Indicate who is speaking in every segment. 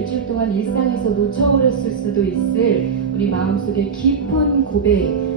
Speaker 1: 일주일 동안 일상에서 놓쳐버렸을 수도 있을 우리 마음속의 깊은 고백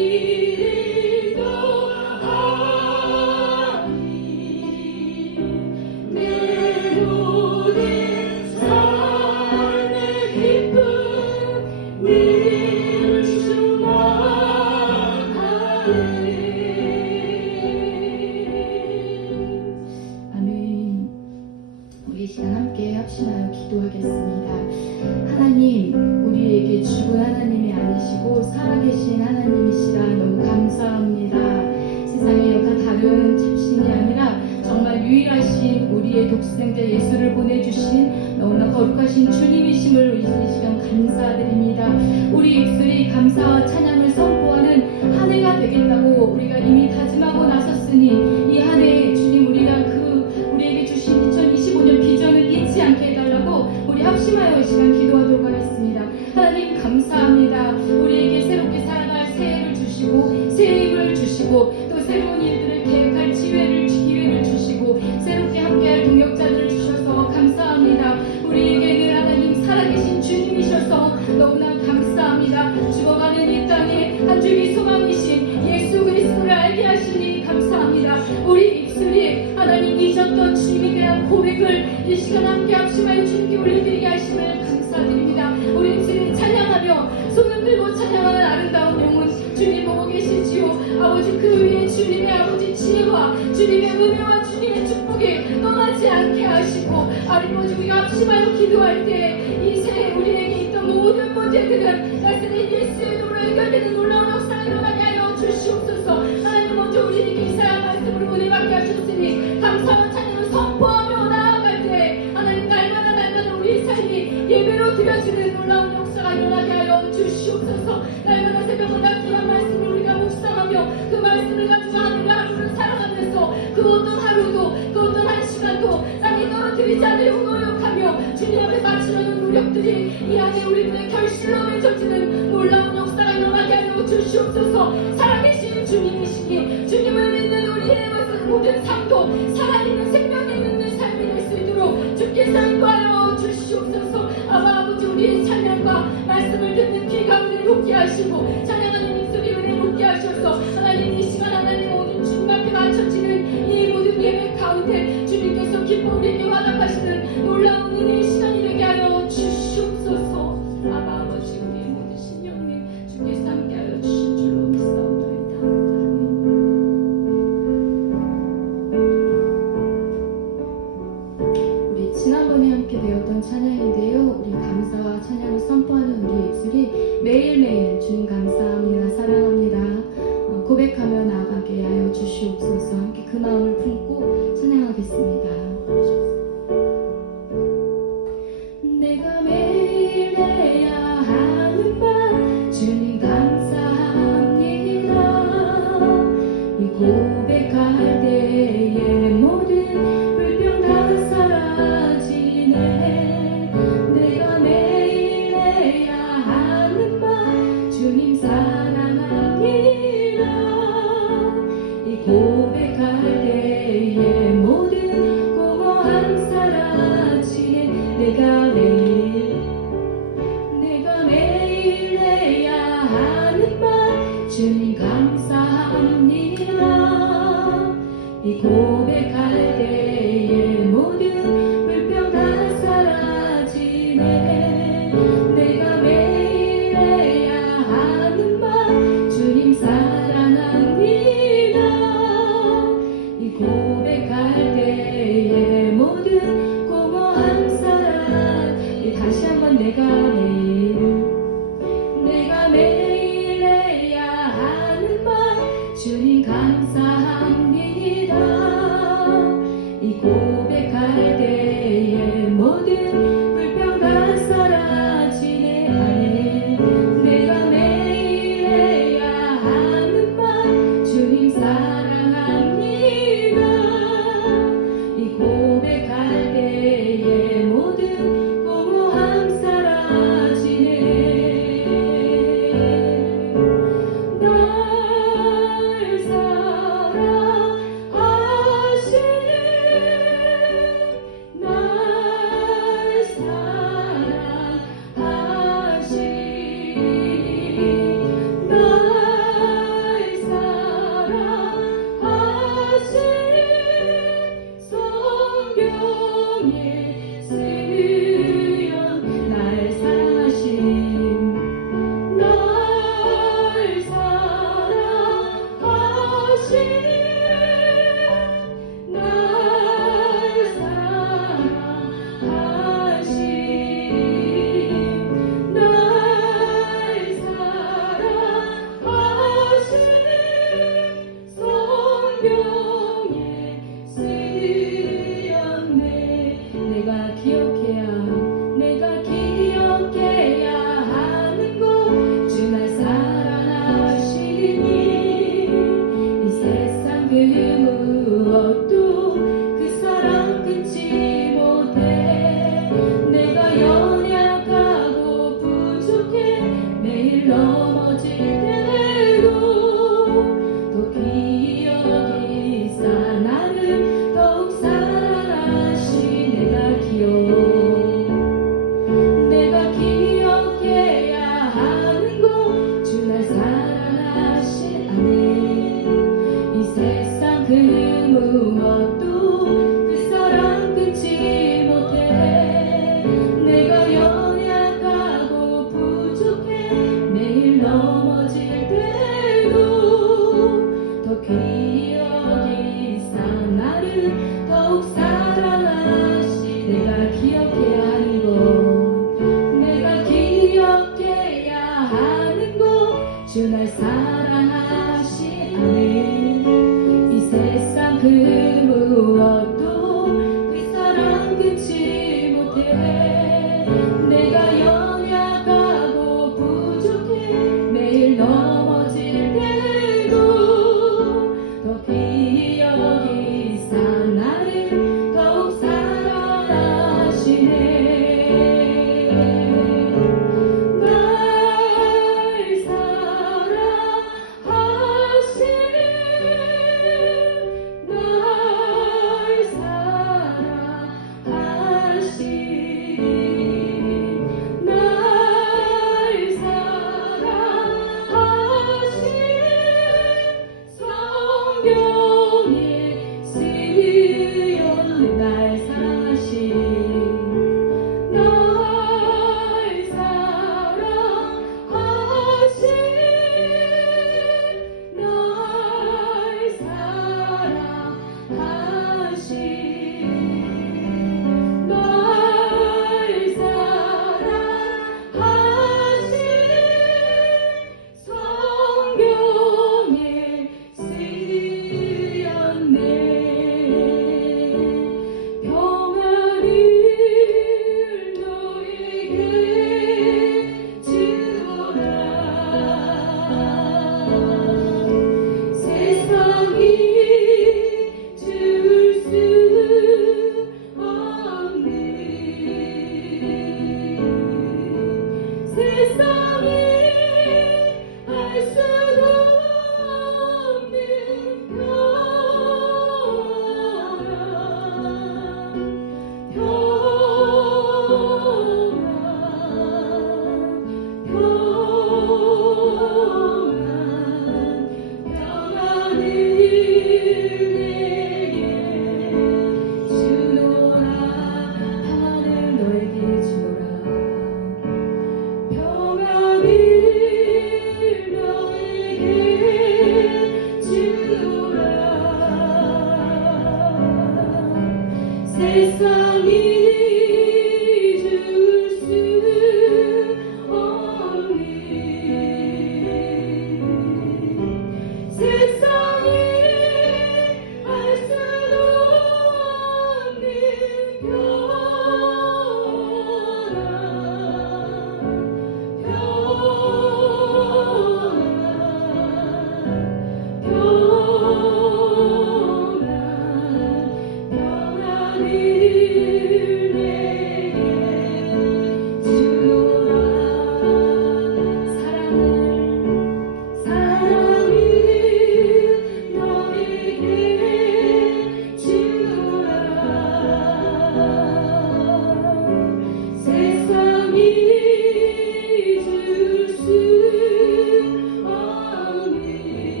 Speaker 1: You. begin the 지혜와 주님의 은혜와 주님의 축복이 떠나지 않게 하시고 아버지 우리가 합심하고 기도할 때 이 세상에 우리에게 있던 모든 문제들은 나스님 주셔서 살아계신 주님이시니 주님을 믿는 우리의 모든 삶도 살아있는 생명이 있는 삶이 될 수 있도록 주께서 인도하여 주시옵소서. 아마 아버지 우리의 찬양과 말씀을 듣는 귀가 오늘 돕게 하시고 찬양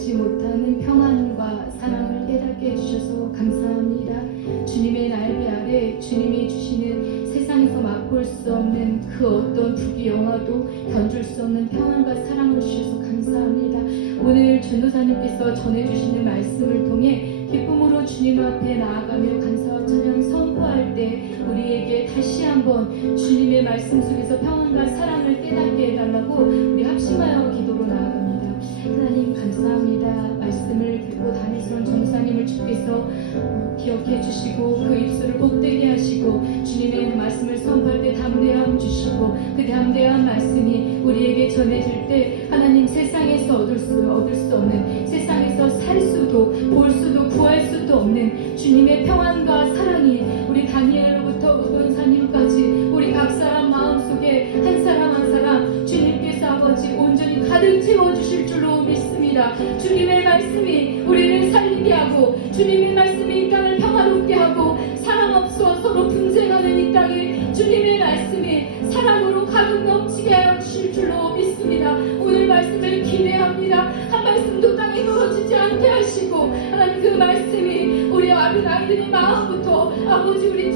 Speaker 1: 알지 못하는 평안과 사랑을 깨닫게 해주셔서 감사합니다. 주님의 날개 아래 주님이 주시는 세상에서 맛볼 수 없는 그 어떤 부귀 영화도 견줄 수 없는 평안과 사랑을 주셔서 감사합니다. 오늘 전도사님께서 전해주시는 말씀을 통해 기쁨으로 주님 앞에 나아가며 감사와 찬양 선포할 때 우리에게 다시 한번 주님의 말씀 속에서 평안과 사랑을 깨닫게 해달라고 우리 합심하여 기도로 나아갑니다. 하나님 감사합니다. 말씀을 듣고 다니시는 전사님을 주께서 어, 기억해 주시고 그 입술을 복되게 하시고 주님의 말씀을 선포할 때 담대함 주시고 그 담대한 말씀이 우리에게 전해질 때 하나님 세상에서 얻을 수 얻을 수 없는 세상에서 살 수도 볼 수도 구할 수도 없는 주님의 평 주님의 말씀이 우리를 살리게 하고 주님의 말씀이 이 땅을 평화롭게 하고 사랑 없어 서로 분쟁하는 이 땅에 주님의 말씀이 사랑으로 가득 넘치게 하실 줄로 믿습니다. 오늘 말씀을 기대합니다. 한 말씀도 땅에 떨어지지 않게 하시고 하나님 그 말씀이 우리 어린 아이들의 마음부터 아버지 우리